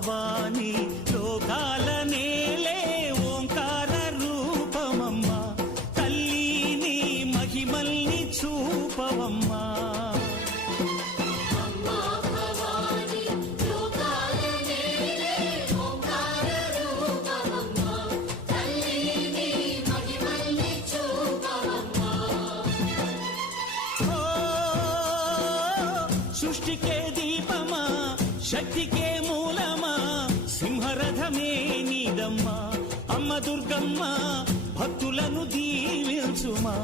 భవాని లోకాల నేలే ఓంకార రూపమమ్మా తల్లి మహిమల్ని చూపవమ్మా సృష్టికే దీపమా శక్తికే మూలమా సింహరథమే నీదమ్మా అమ్మ దుర్గమ్మ భక్తులను దీవించుమా